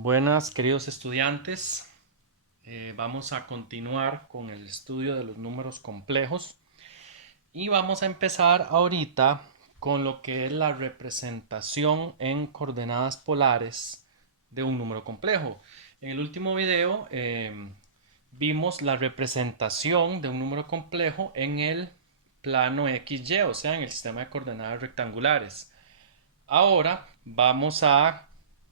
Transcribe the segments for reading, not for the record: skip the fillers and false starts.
Buenas, queridos estudiantes. Vamos a continuar con el estudio de los números complejos y vamos a empezar ahorita con lo que es la representación en coordenadas polares de un número complejo. En el último video vimos la representación de un número complejo en el plano XY, o sea, en el sistema de coordenadas rectangulares. Ahora vamos a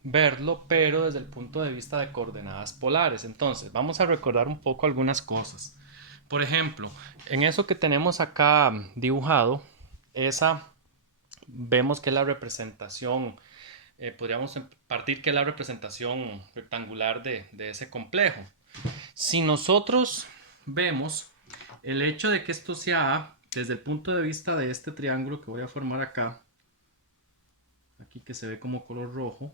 verlo, pero desde el punto de vista de coordenadas polares. Entonces, vamos a recordar un poco algunas cosas. Por ejemplo, en eso que tenemos acá dibujado, esa vemos que es la representación, podríamos partir que es la representación rectangular de ese complejo. Si nosotros vemos el hecho de que esto sea A, desde el punto de vista de este triángulo que voy a formar acá, aquí que se ve como color rojo,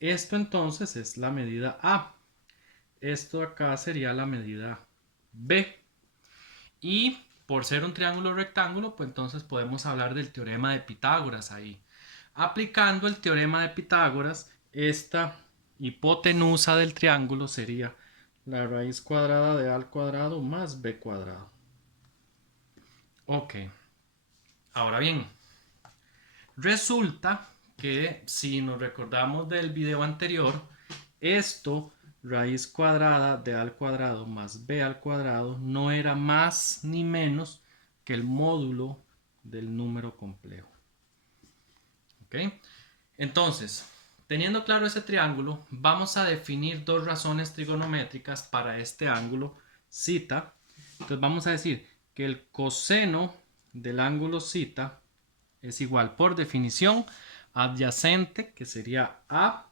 esto entonces es la medida A. Esto acá sería la medida B. Y por ser un triángulo rectángulo, pues entonces podemos hablar del teorema de Pitágoras ahí. Aplicando el teorema de Pitágoras, esta hipotenusa del triángulo sería la raíz cuadrada de A al cuadrado más B cuadrado. Ok. Ahora bien, resulta que si nos recordamos del video anterior, esto, raíz cuadrada de A al cuadrado más B al cuadrado, no era más ni menos que el módulo del número complejo. ¿Ok? Entonces, teniendo claro ese triángulo, vamos a definir dos razones trigonométricas para este ángulo θ. Entonces vamos a decir que el coseno del ángulo θ es igual, por definición, adyacente, que sería A,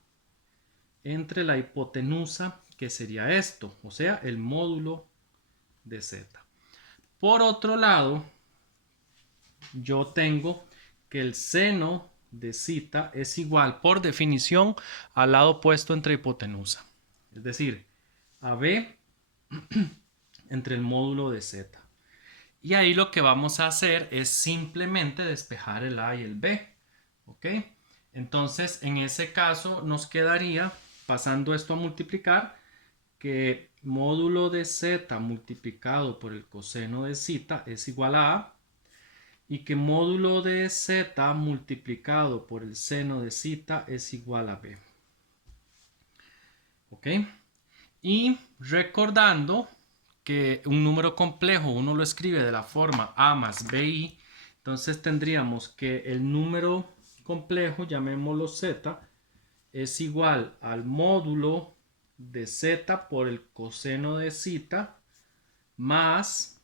entre la hipotenusa, que sería esto, o sea, el módulo de z. Por otro lado, yo tengo que el seno de θ es igual, por definición, al lado opuesto entre hipotenusa. Es decir, a B entre el módulo de z. Y ahí lo que vamos a hacer es simplemente despejar el A y el B. ¿Ok? Entonces, en ese caso nos quedaría, pasando esto a multiplicar, que módulo de z multiplicado por el coseno de θ es igual a A y que módulo de z multiplicado por el seno de θ es igual a B. ¿Ok? Y recordando que un número complejo uno lo escribe de la forma A más BI, entonces tendríamos que el número complejo, llamémoslo Z, es igual al módulo de Z por el coseno de θ más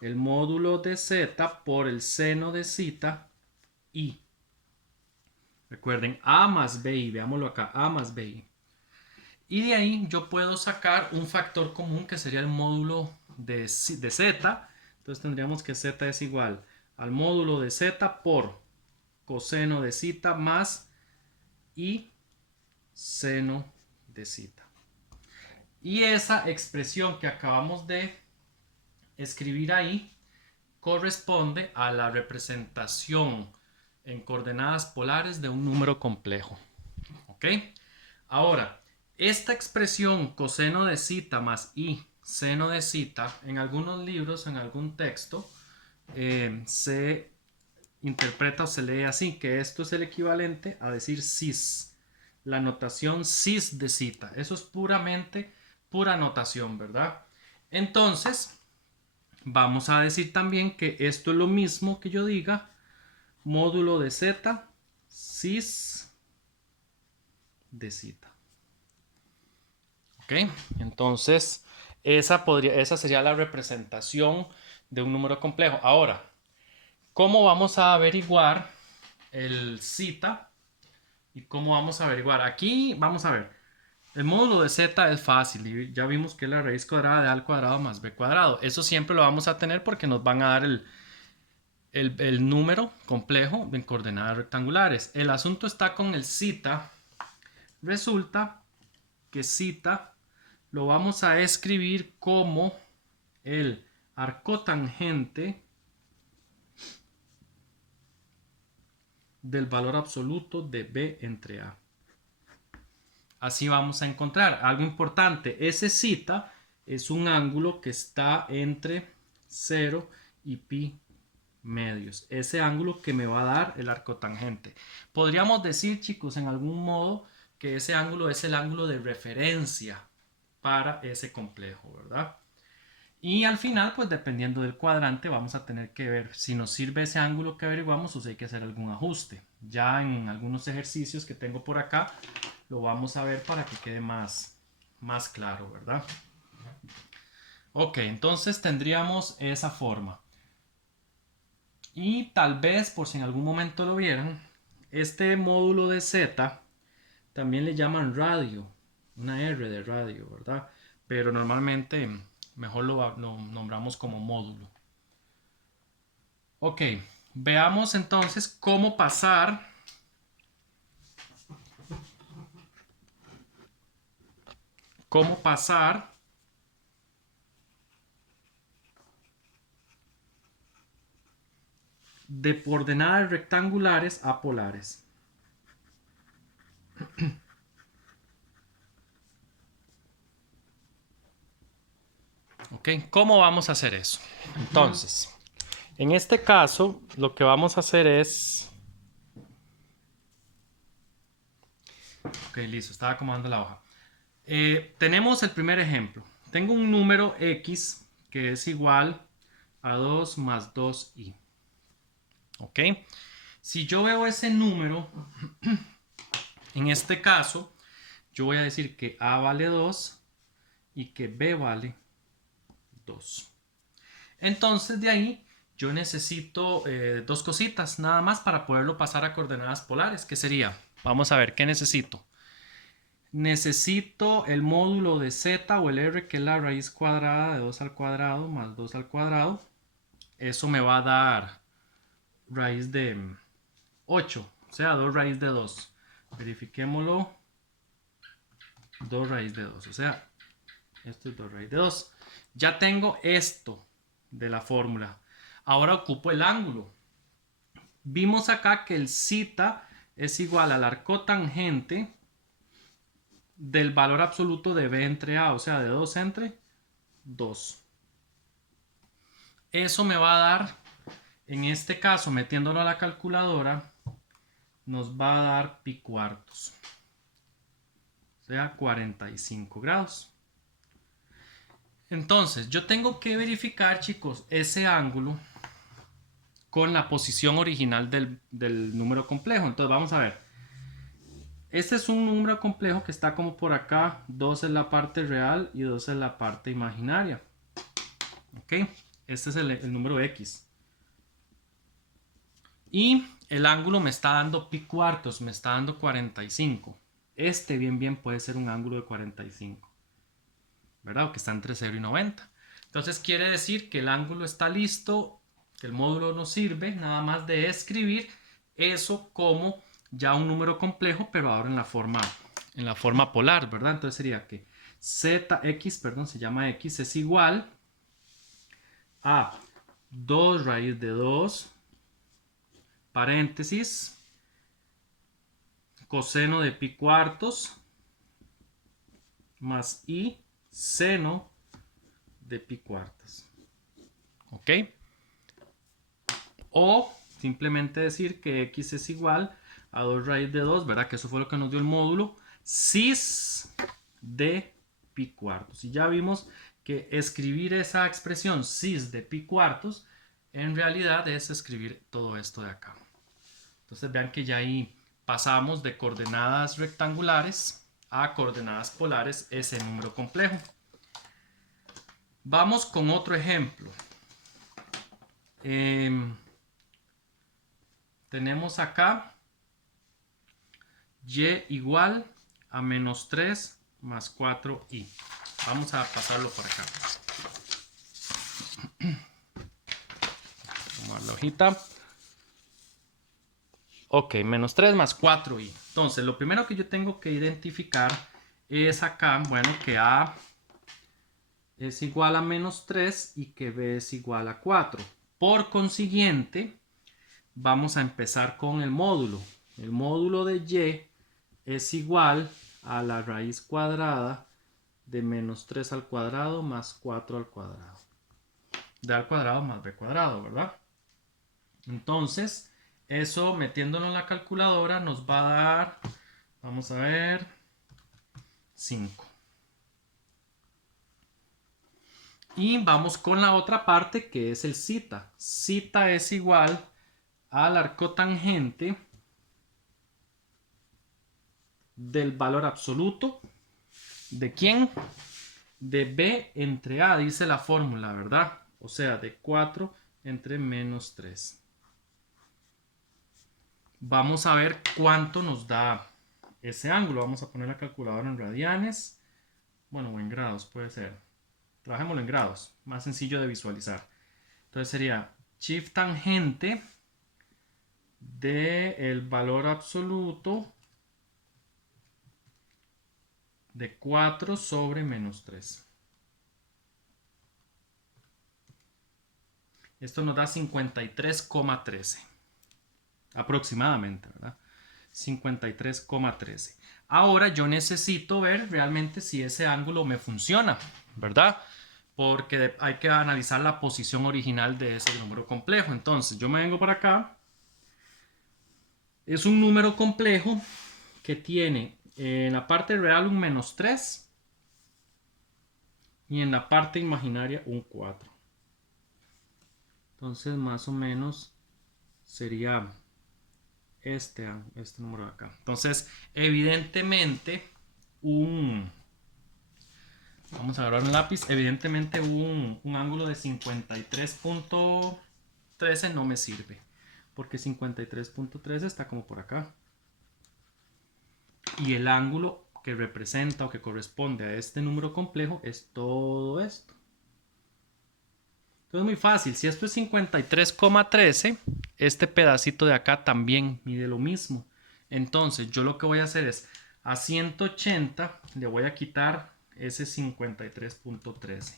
el módulo de Z por el seno de θ y recuerden A más BI, veámoslo acá, A más BI. Y de ahí yo puedo sacar un factor común que sería el módulo de z. Entonces tendríamos que z es igual al módulo de z por coseno de θ más y seno de θ. Y esa expresión que acabamos de escribir ahí corresponde a la representación en coordenadas polares de un número complejo. ¿Ok? Ahora, esta expresión coseno de θ más y seno de θ, en algunos libros, en algún texto, se interpreta o se lee así, que esto es el equivalente a decir cis, la notación cis de θ. Eso es puramente pura notación, ¿verdad? Entonces, vamos a decir también que esto es lo mismo que yo diga módulo de z cis de θ. ¿Ok? Entonces, esa sería la representación de un número complejo. Ahora, ¿cómo vamos a averiguar el θ? ¿Y cómo vamos a averiguar? Aquí vamos a ver. El módulo de z es fácil y ya vimos que es la raíz cuadrada de a al cuadrado más b cuadrado. Eso siempre lo vamos a tener porque nos van a dar el número complejo en coordenadas rectangulares. El asunto está con el θ. Resulta que θ lo vamos a escribir como el arcotangente del valor absoluto de b entre a. así vamos a encontrar. Algo importante, ese zeta es un ángulo que está entre 0 y pi medios. Ese ángulo que me va a dar el arco tangente. Podríamos decir, chicos, en algún modo que ese ángulo es el ángulo de referencia para ese complejo, ¿verdad? Y al final, pues dependiendo del cuadrante, vamos a tener que ver si nos sirve ese ángulo que averiguamos o si hay que hacer algún ajuste. Ya en algunos ejercicios que tengo por acá, lo vamos a ver para que quede más claro, ¿verdad? Ok, entonces tendríamos esa forma. Y tal vez, por si en algún momento lo vieran, este módulo de z también le llaman radio, una R de radio, ¿verdad? Pero normalmente mejor lo nombramos como módulo. Ok, veamos entonces cómo pasar de coordenadas rectangulares a polares. Ok, ¿cómo vamos a hacer eso? Entonces, en este caso, lo que vamos a hacer es... Ok, listo, estaba acomodando la hoja. Tenemos el primer ejemplo. Tengo un número x que es igual a 2 más 2i. Ok, si yo veo ese número, en este caso, yo voy a decir que a vale 2 y que b vale 2. Entonces de ahí yo necesito dos cositas nada más para poderlo pasar a coordenadas polares. ¿Qué sería? Vamos a ver, ¿qué necesito? Necesito el módulo de z o el r, que es la raíz cuadrada de 2 al cuadrado más 2 al cuadrado. Eso me va a dar raíz de 8, o sea, 2 raíz de 2. Verifiquémoslo. 2 raíz de 2, o sea, esto es 2 raíz de 2. Ya tengo esto de la fórmula. Ahora ocupo el ángulo. Vimos acá que el zeta es igual al arco tangente del valor absoluto de b entre a, o sea, de 2 entre 2. Eso me va a dar, en este caso, metiéndolo a la calculadora, nos va a dar pi cuartos, o sea, 45 grados. Entonces, yo tengo que verificar, chicos, ese ángulo con la posición original del número complejo. Entonces, vamos a ver. Este es un número complejo que está como por acá. 2 es la parte real y 2 es la parte imaginaria. ¿Ok? Este es el número x. Y el ángulo me está dando pi cuartos, me está dando 45. Este bien puede ser un ángulo de 45. ¿Verdad? O que está entre 0 y 90. Entonces quiere decir que el ángulo está listo, que el módulo nos sirve nada más de escribir eso como ya un número complejo, pero ahora en la forma polar, ¿verdad? Entonces sería que zx, perdón, se llama x, es igual a 2 raíz de 2, paréntesis, coseno de pi cuartos, más i seno de pi cuartos. ¿Ok? O simplemente decir que x es igual a 2 raíz de 2, ¿verdad? Que eso fue lo que nos dio el módulo, cis de pi cuartos. Y ya vimos que escribir esa expresión cis de pi cuartos en realidad es escribir todo esto de acá. Entonces vean que ya ahí pasamos de coordenadas rectangulares a coordenadas polares ese número complejo. Vamos con otro ejemplo. Tenemos acá y igual a menos 3 más 4i. Vamos a pasarlo por acá. Vamos a la hojita. Ok, menos 3 más 4i. Entonces, lo primero que yo tengo que identificar es acá, bueno, que a es igual a menos 3 y que b es igual a 4. Por consiguiente, vamos a empezar con el módulo. El módulo de y es igual a la raíz cuadrada de menos 3 al cuadrado más 4 al cuadrado. D al cuadrado más b cuadrado, ¿verdad? Entonces, eso metiéndolo en la calculadora nos va a dar, vamos a ver, 5. Y vamos con la otra parte que es el zeta. Zeta es igual al arcotangente del valor absoluto. ¿De quién? De b entre a, dice la fórmula, ¿verdad? O sea, de 4 entre menos 3. Vamos a ver cuánto nos da ese ángulo. Vamos a poner la calculadora en radianes. Bueno, o en grados puede ser. Trabajémoslo en grados. Más sencillo de visualizar. Entonces sería shift tangente del valor absoluto de 4 sobre menos 3. Esto nos da 53,13. Aproximadamente, ¿verdad? 53,13. Ahora yo necesito ver realmente si ese ángulo me funciona, ¿verdad? Porque hay que analizar la posición original de ese número complejo. Entonces yo me vengo para acá. Es un número complejo que tiene en la parte real un menos 3 y en la parte imaginaria un 4. Entonces más o menos sería este número de acá. Entonces evidentemente vamos a agarrar un lápiz, evidentemente un ángulo de 53,13 no me sirve, porque 53,13 está como por acá. Y el ángulo que representa o que corresponde a este número complejo es todo esto. Entonces muy fácil, si esto es 53,13, este pedacito de acá también mide lo mismo. Entonces yo lo que voy a hacer es a 180 le voy a quitar ese 53,13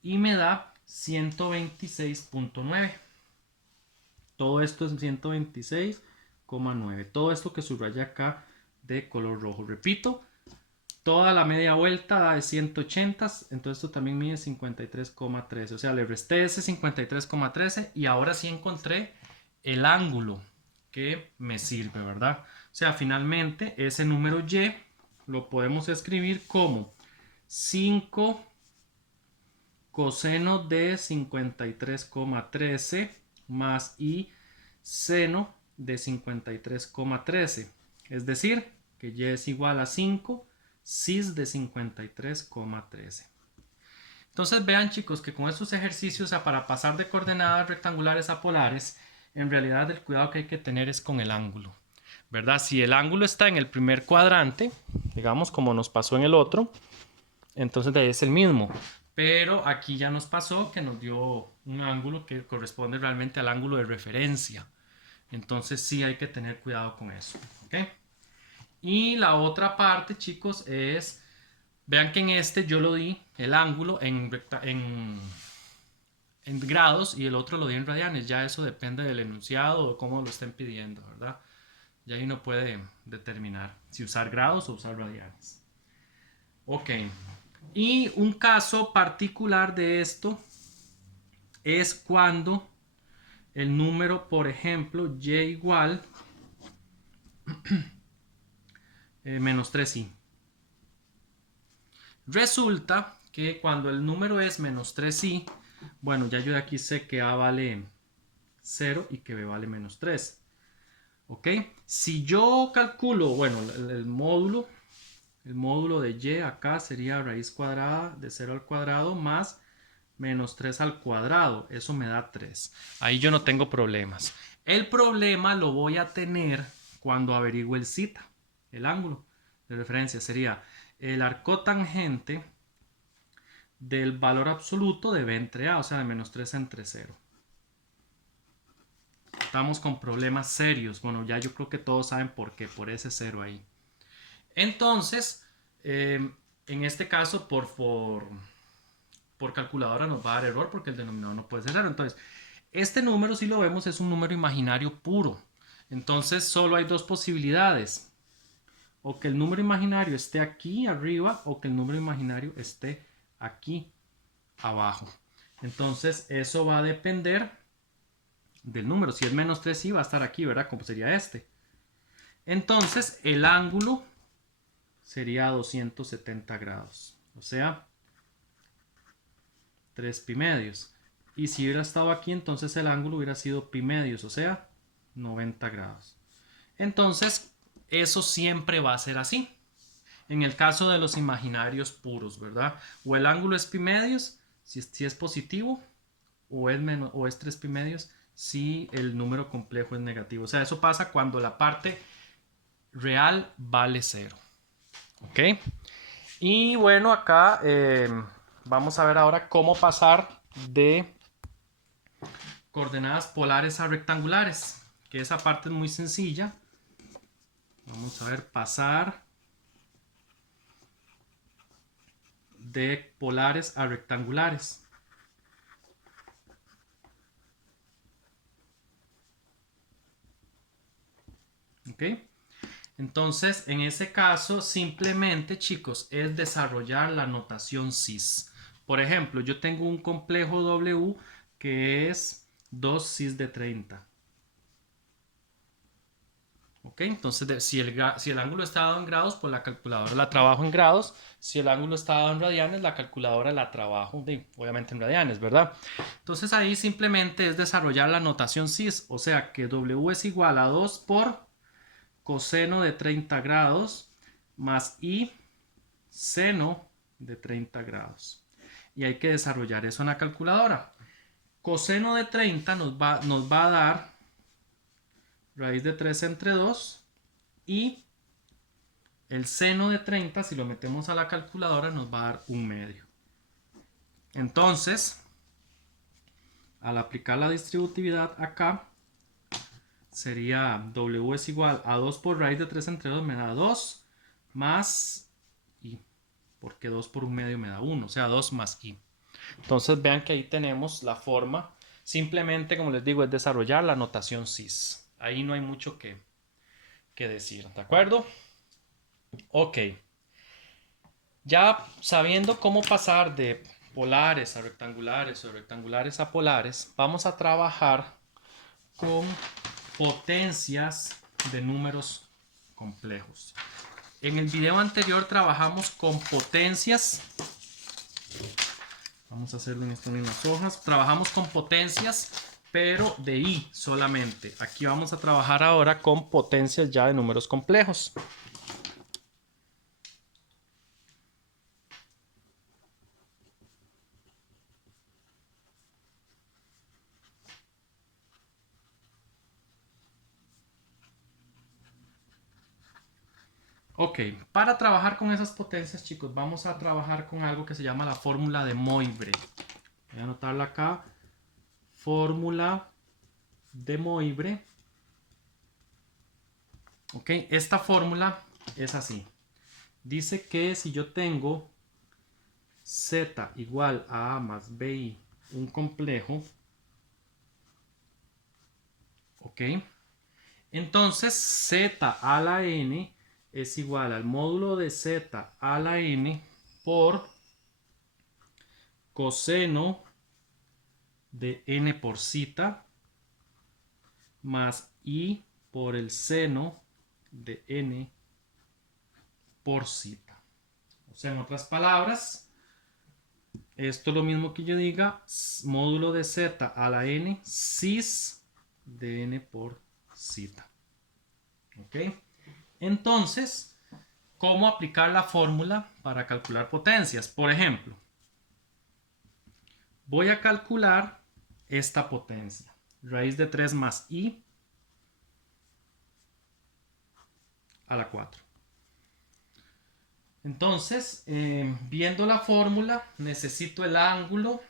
y me da 126,9. Todo esto es 126,9. Todo esto que subraya acá de color rojo. Repito, toda la media vuelta da de 180, entonces esto también mide 53,13. O sea, le resté ese 53,13 y ahora sí encontré el ángulo que me sirve, ¿verdad? O sea, finalmente ese número y lo podemos escribir como 5 coseno de 53,13 más i seno de 53,13. Es decir, que y es igual a 5 cis de 53,13. Entonces vean chicos que con estos ejercicios, o sea, para pasar de coordenadas rectangulares a polares, en realidad el cuidado que hay que tener es con el ángulo, ¿verdad? Si el ángulo está en el primer cuadrante, digamos como nos pasó en el otro, entonces de ahí es el mismo. Pero aquí ya nos pasó que nos dio un ángulo que corresponde realmente al ángulo de referencia. Entonces sí hay que tener cuidado con eso, ¿ok? Y la otra parte, chicos, es, vean que en este yo lo di el ángulo en grados y el otro lo di en radianes. Ya eso depende del enunciado o cómo lo estén pidiendo, ¿verdad? Y ahí uno puede determinar si usar grados o usar radianes. Ok. Y un caso particular de esto es cuando el número, por ejemplo, y igual menos 3i. Resulta que cuando el número es menos 3i, bueno, ya yo de aquí sé que a vale 0 y que b vale menos 3. ¿Ok? Si yo calculo, bueno, el módulo de y acá sería raíz cuadrada de 0 al cuadrado más menos 3 al cuadrado. Eso me da 3. Ahí yo no tengo problemas. El problema lo voy a tener cuando averigüe el zeta, el ángulo de referencia. Sería el arcotangente del valor absoluto de b entre a, o sea, de menos 3 entre 0. Estamos con problemas serios. Bueno, ya yo creo que todos saben por qué, por ese 0 ahí. Entonces, en este caso, por calculadora nos va a dar error porque el denominador no puede ser 0. Entonces, este número, si lo vemos, es un número imaginario puro. Entonces, solo hay dos posibilidades. o que el número imaginario esté aquí arriba o que el número imaginario esté aquí abajo. Entonces eso va a depender del número. Si es menos 3i va a estar aquí, ¿verdad? Como sería este. Entonces el ángulo sería 270 grados. O sea, 3 pi medios. Y si hubiera estado aquí, entonces el ángulo hubiera sido pi medios, o sea, 90 grados. Entonces, eso siempre va a ser así. En el caso de los imaginarios puros, ¿verdad? O el ángulo es pi medios, si es positivo, o es 3 pi medios, si el número complejo es negativo. O sea, eso pasa cuando la parte real vale 0. ¿Ok? Y bueno, acá vamos a ver ahora cómo pasar de coordenadas polares a rectangulares, que esa parte es muy sencilla. Vamos a ver, pasar de polares a rectangulares. ¿Ok? Entonces, en ese caso, simplemente, chicos, es desarrollar la notación cis. Por ejemplo, yo tengo un complejo W que es 2 cis de 30. ¿Ok? Entonces, si el ángulo está dado en grados, pues la calculadora la trabajo en grados. Si el ángulo está dado en radianes, la calculadora la trabajo, obviamente en radianes, ¿verdad? Entonces ahí simplemente es desarrollar la notación cis, o sea que W es igual a 2 por coseno de 30 grados más I seno de 30 grados. Y hay que desarrollar eso en la calculadora. Coseno de 30 nos va a dar raíz de 3 entre 2 y el seno de 30, si lo metemos a la calculadora, nos va a dar 1/2. Entonces, al aplicar la distributividad acá, sería W es igual a 2 por raíz de 3 entre 2 me da 2 más I, porque 2 por 1/2 me da 1, o sea 2 más I. Entonces vean que ahí tenemos la forma. Simplemente, como les digo, es desarrollar la notación cis. Ahí no hay mucho que decir, ¿de acuerdo? Ok. Ya sabiendo cómo pasar de polares a rectangulares o de rectangulares a polares, vamos a trabajar con potencias de números complejos. En el video anterior trabajamos con potencias. Vamos a hacerlo en estas mismas hojas. Trabajamos con potencias, pero de I solamente. Aquí vamos a trabajar ahora con potencias ya de números complejos. Ok, para trabajar con esas potencias, chicos, vamos a trabajar con algo que se llama la fórmula de Moivre. Voy a anotarla acá. Fórmula de Moivre. Ok, esta fórmula es así. Dice que si yo tengo z igual a más bi, un complejo, ok, entonces z a la n es igual al módulo de z a la n por coseno de n por z más i por el seno de n por z. O sea, en otras palabras, esto es lo mismo que yo diga módulo de z a la n cis de n por z. ¿Ok? Entonces, ¿cómo aplicar la fórmula para calcular potencias? Por ejemplo, voy a calcular esta potencia. Raíz de 3 más i a la 4. Entonces, viendo la fórmula, necesito el ángulo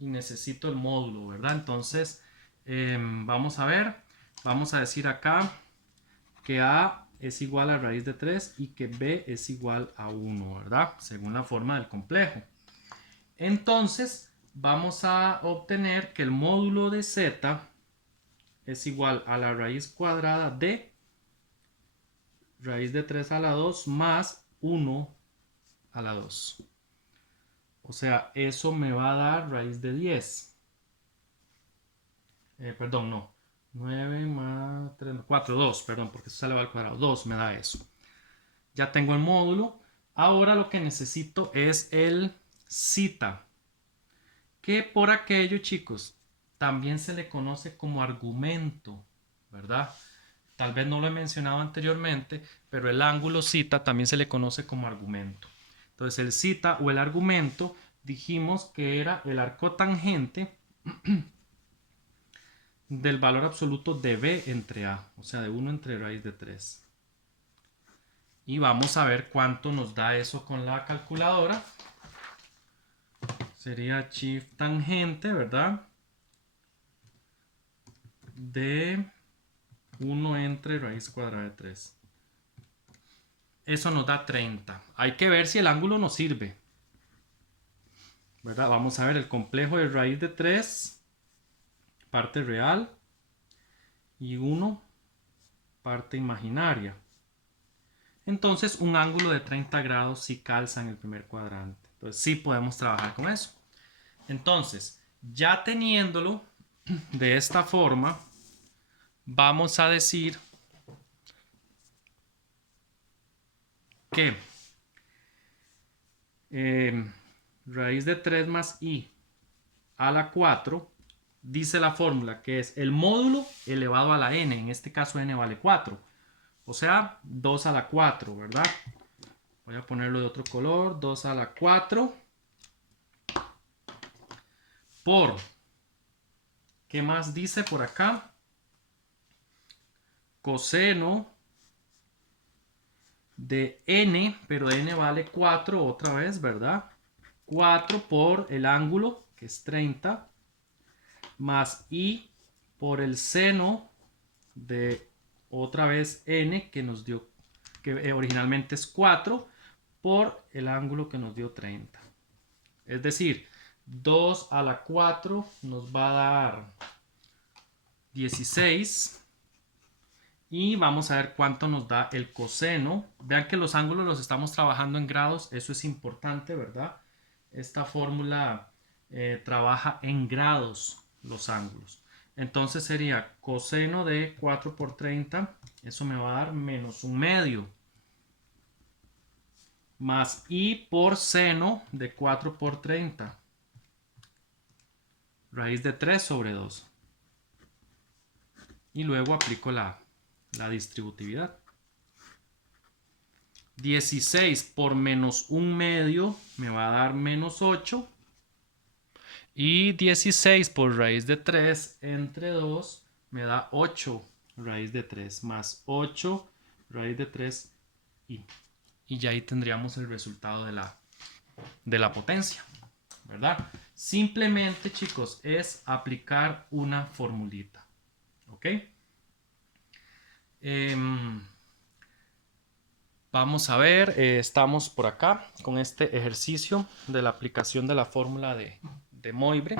y necesito el módulo, ¿verdad? Entonces, vamos a ver. Vamos a decir acá que a es igual a raíz de 3 y que b es igual a 1, ¿verdad? Según la forma del complejo. Entonces, vamos a obtener que el módulo de z es igual a la raíz cuadrada de raíz de 3 a la 2 más 1 a la 2. O sea, eso me va a dar raíz de 10. Perdón, no. 9 más 3, 4, 2, perdón, porque eso sale al cuadrado. 2 me da eso. Ya tengo el módulo. Ahora lo que necesito es el cita, que por aquello, chicos, también se le conoce como argumento, ¿verdad? Tal vez no lo he mencionado anteriormente, pero el ángulo cita también se le conoce como argumento. Entonces el cita o el argumento dijimos que era el arco tangente del valor absoluto de b entre a, o sea, de 1 entre raíz de 3. Y vamos a ver cuánto nos da eso con la calculadora. Sería shift tangente, ¿verdad? De 1 entre raíz cuadrada de 3. Eso nos da 30. Hay que ver si el ángulo nos sirve, ¿verdad? Vamos a ver el complejo de raíz de 3, parte real, y 1, parte imaginaria. Entonces un ángulo de 30 grados sí calza en el primer cuadrante. Entonces sí podemos trabajar con eso. Entonces, ya teniéndolo de esta forma, vamos a decir que raíz de 3 más i a la 4 dice la fórmula que es el módulo elevado a la n. En este caso n vale 4. O sea, 2 a la 4, ¿verdad? Voy a ponerlo de otro color. 2 a la 4 por... ¿Qué más dice por acá? Coseno de n, pero n vale 4 otra vez, ¿verdad? 4 por el ángulo, que es 30, más i por el seno de otra vez n, que nos dio, que originalmente es 4, por el ángulo que nos dio 30. Es decir, 2 a la 4 nos va a dar 16. Y vamos a ver cuánto nos da el coseno. Vean que los ángulos los estamos trabajando en grados. Eso es importante, ¿verdad? Esta fórmula trabaja en grados los ángulos. Entonces sería coseno de 4 por 30. Eso me va a dar menos un medio. Más i por seno de 4 por 30. Raíz de 3 sobre 2. Y luego aplico la distributividad. 16 por menos un medio me va a dar menos 8. Y 16 por raíz de 3 entre 2 me da 8 raíz de 3 más 8 raíz de 3 y ya ahí tendríamos el resultado de la potencia, ¿verdad? Simplemente, chicos, es aplicar una formulita, ¿ok? Vamos a ver, estamos por acá con este ejercicio de la aplicación de la fórmula de Moivre.